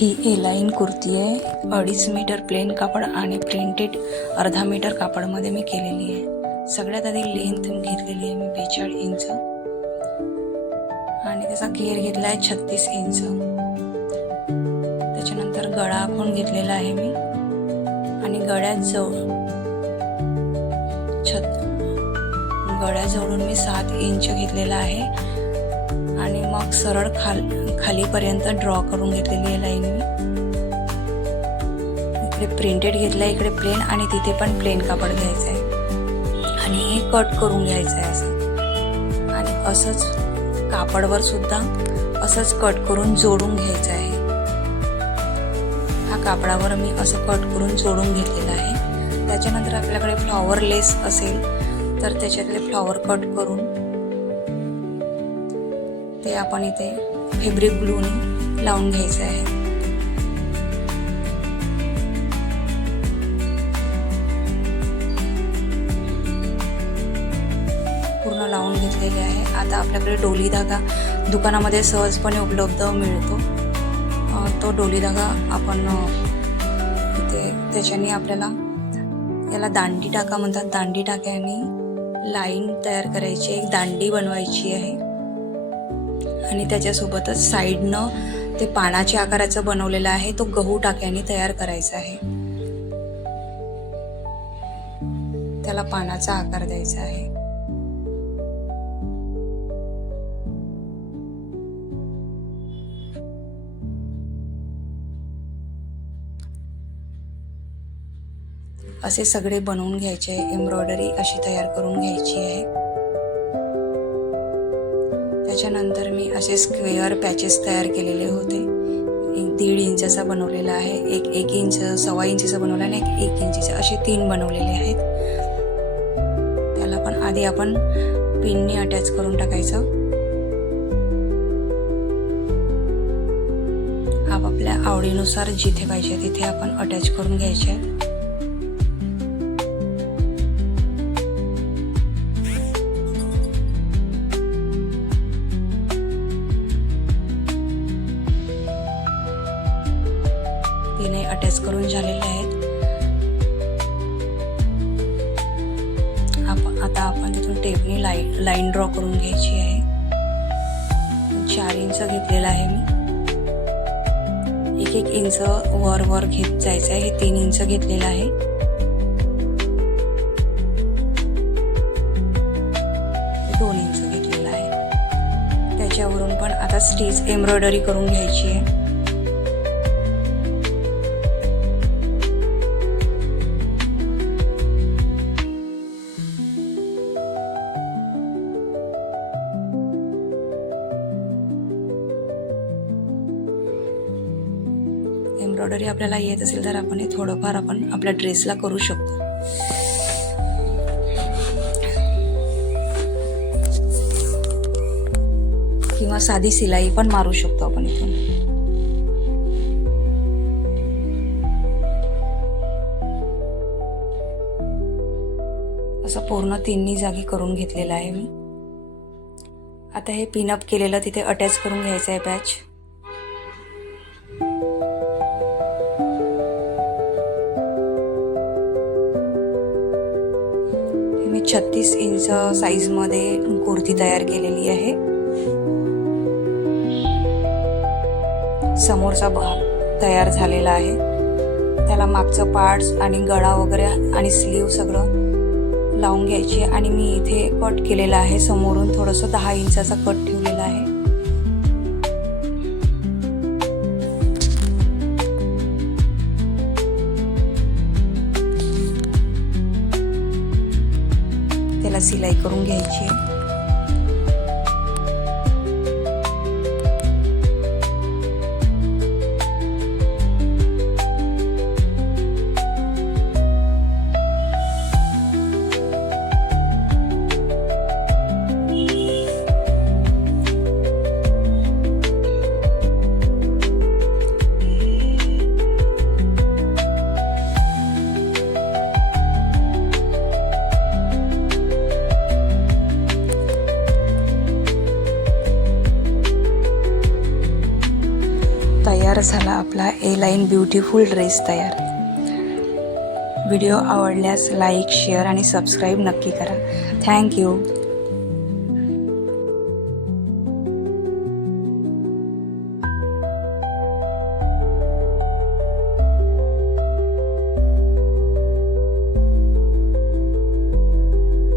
ही A-लाईन कुर्ती आहे. 2.5 metre plain कापड आणि प्रिंटेड 1/2 मीटर कापडमध्ये मी केलेली आहे. सगळ्यात आधी लेंथ घेतलेली आहे मी 42 इंच आणि त्याचा घेर घेतला आहे 36 इंच. त्याच्यानंतर गळा आखून घेतलेला आहे मी आणि गळ्याजवळून मी 7 इंच घेतलेला आहे आणि मग सरळ खालीपर्यंत ड्रॉ करून घेतलेली आहे लाईन मी. इकडे प्रिंटेड घेतला आहे, इकडे प्लेन आणि तिथे पण प्लेन कापड घ्यायचं आहे आणि हे कट करून घ्यायचं आहे असं. आणि असंच कापडवर सुद्धा असंच कट करून जोडून घ्यायचं आहे. हा कापडावर मी असं कट करून जोडून घेतलेला आहे. त्याच्यानंतर आपल्याकडे फ्लॉवर लेस असेल तर त्याच्यातले फ्लॉवर कट करून ते आपण इथे फॅब्रिक ग्लूने लावून घ्यायचं आहे. पूर्ण लावून घेतलेले आहे. आता आपल्याकडे डोली धागा दुकानामध्ये सहजपणे उपलब्ध मिळतो. तो डोली धागा आपण इथे त्याच्याने आपल्याला याला दांडी टाका म्हणतात. दांडी टाक्याने लाईन तयार करायची, एक दांडी बनवायची आहे आणि त्याच्यासोबतच साईडनं ते पानाच्या आकाराचं बनवलेलं आहे तो गहू टाक्याने तयार करायचा आहे. त्याला पानाचा आकार द्यायचा आहे. असे सगळे बनवून घ्यायचे आहे. एम्ब्रॉयडरी अशी तयार करून घ्यायची आहे. त्याच्यानंतर मी असे स्क्वेअर पॅचेस तयार केलेले होते. एक 1.5 इंचाचा बनवलेला आहे, एक 1 इंच 1.25 इंचचा बनवला आणि एक 1 इंचचा, असे 3 बनवलेले आहेत. त्याला पण आधी आपण पिनने अटॅच करून टाकायचं. आपल्या आवडीनुसार जिथे पाहिजे तिथे आपण अटॅच करून घ्यायचे आहेत. पिने अटॅच करून झालेले आहेत. आता आपण तिथून टेपने लाईन ड्रॉ करून घ्यायची आहे. 4 इंच घेतलेला आहे मी. 1 इंच वर घेत जायचं आहे. हे 3 इंच घेतलेलं आहे. हे 2 इंच घेतलेलं आहे. त्याच्यावरून पण आता स्टिच एम्ब्रॉयडरी करून घ्यायची आहे. एम्ब्रॉयडरी आपल्याला येत असेल तर आपण हे थोडंफार आपण आपल्या ड्रेसला करू शकतो. किंवा साधी सिलाई पण मारू शकतो आपण इथून. असं पूर्ण 3 जागी करून घेतलेलं आहे मी. आता हे पिनअप केलेलं तिथे अटॅच करून घ्यायचं आहे पॅच. मी 36 इंच साईजमध्ये कुर्ती तयार केलेली आहे. समोरचा भाग तयार झालेला आहे. त्याला मागचं पार्ट्स आणि गळा वगैरे आणि स्लीव सगळं लावून घ्यायची आणि मी इथे कट केलेला आहे. समोरून थोडंसं 10 इंचाचा कट ठेवलेला आहे. त्याला सिलाई करून घ्यायची. प्रकार झाला आपला ए लाईन ब्युटिफुल ड्रेस तयार. व्हिडिओ आवडल्यास लाईक, शेअर आणि सबस्क्राईब नक्की करा. थँक्यू.